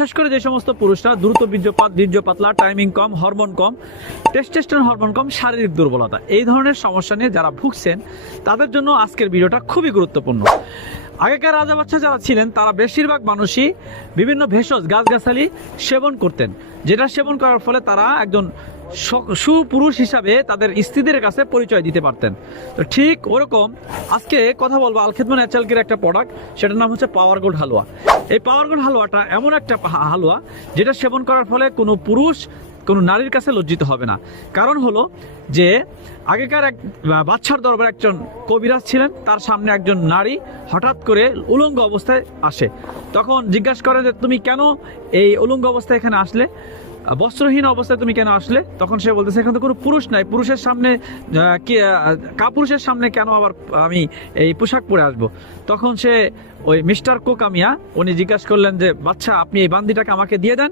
বিশেষ করে যে সমস্ত পুরুষরা দ্রুত বীর্যপাত, বীর্য পাতলা, টাইমিং কম, হরমোন কম, টেস্টোস্টেরন হরমোন কম, শারীরিক দুর্বলতা, এই ধরনের সমস্যা নিয়ে যারা ভুগছেন তাদের জন্য আজকের ভিডিওটা খুবই গুরুত্বপূর্ণ। আগেকার রাজা বাদশা যারা ছিলেন তারা বেশিরভাগ মানুষই বিভিন্ন ভেষজ গাছগাছালি সেবন করতেন, যেটা সেবন করার ফলে তারা একজন সুপুরুষ হিসাবে তাদের স্ত্রীদের কাছে পরিচয় দিতে পারতেন। তো ঠিক ওরকম আজকে কথা বলবো আল খিদমত ন্যাচারাল কেয়ার একটা প্রোডাক্ট, সেটার নাম হচ্ছে পাওয়ার গোল্ড হালুয়া। এই পাওয়ার গোল্ড হালুয়াটা এমন একটা হালুয়া যেটা সেবন করার ফলে কোনো পুরুষ কোনো নারীর কাছে লজ্জিত হবে না। কারণ হলো যে আগেকার এক বাদশার দরবারে একজন কবিরাজ ছিলেন, তার সামনে একজন নারী হঠাৎ করে উলঙ্গ অবস্থায় আসে। তখন জিজ্ঞাসা করে যে তুমি কেন এই উলঙ্গ অবস্থায় এখানে আসলে, বস্ত্রহীন অবস্থায় তুমি কেন আসলে? তখন সে বলতেছে এখানে তো কোনো পুরুষ নাই, পুরুষের সামনে কাপুরুষের সামনে কেন আবার আমি এই পোশাক পরে আসবো? তখন সে ওই মিস্টার কোকামিয়া উনি জিজ্ঞাসা করলেন যে বাচ্চা আপনি এই বান্দিটাকে আমাকে দিয়ে দেন,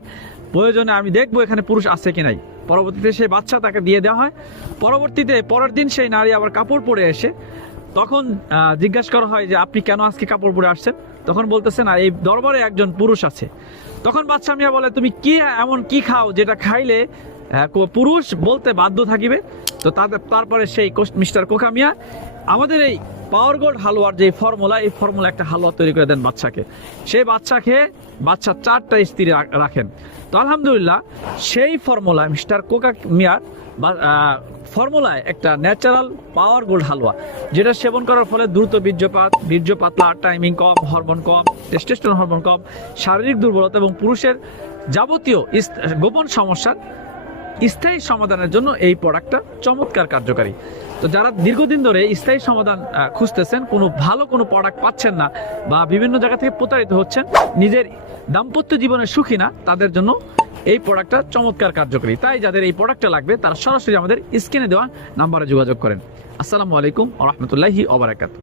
প্রয়োজনে আমি দেখবো এখানে পুরুষ আছে কি নাই। পরবর্তীতে সেই বাচ্চা তাকে দিয়ে দেওয়া হয়। পরবর্তীতে পরের দিন সেই নারী আবার কাপড় পরে এসে তখন জিজ্ঞাসা করা হয় যে আপনি কেন আজকে কাপড় পরে আসছেন? তখন বলতেছে না এই দরবারে একজন পুরুষ আছে। তখন বাদশা মিয়া বলে তুমি কি এমন কি খাও যেটা খাইলে পুরুষ বলতে বাধ্য থাকিবে? তো তারপরে সেই মিস্টার কোকামিয়া আমাদের এই পাওয়ার গোল্ড হালুয়ার যে ফর্মুলা, এই ফর্মুলা একটা হালুয়া তৈরি করে দেন বাচ্চাকে। সেই বাচ্চা খেয়ে বাচ্চা 4টা স্ত্রী রাখেন। তো আলহামদুলিল্লাহ সেই ফর্মুলা মিস্টার কোকামিয়ার ফর্মুলায় একটা ন্যাচারাল পাওয়ার গোল্ড হালুয়া, যেটা সেবন করার ফলে দ্রুত বীর্যপাত, বীর্য পাতলা, টাইমিং কম, হরমোন কম, টেস্টোস্টেরন হরমোন কম, শারীরিক দুর্বলতা এবং পুরুষের যাবতীয় গোপন সমস্যার স্থায়ী সমাধানের জন্য এই প্রোডাক্টটা চমৎকার কার্যকারী। তো যারা দীর্ঘদিন ধরে স্থায়ী সমাধান খুঁজতেছেন, ভালো কোনো প্রোডাক্ট পাচ্ছেন না বা বিভিন্ন জায়গা থেকে প্রতারিত হচ্ছেন, নিজের দাম্পত্য জীবনে সুখী না, তাদের জন্য এই প্রোডাক্টটা চমৎকার কার্যকরী। তাই যাদের এই প্রোডাক্টটা লাগবে তারা সরাসরি আমাদের স্ক্রিনে দেওয়া নাম্বারে যোগাযোগ করেন। আসসালামু আলাইকুম ওয়া রাহমাতুল্লাহি ওয়া বারাকাতুহু।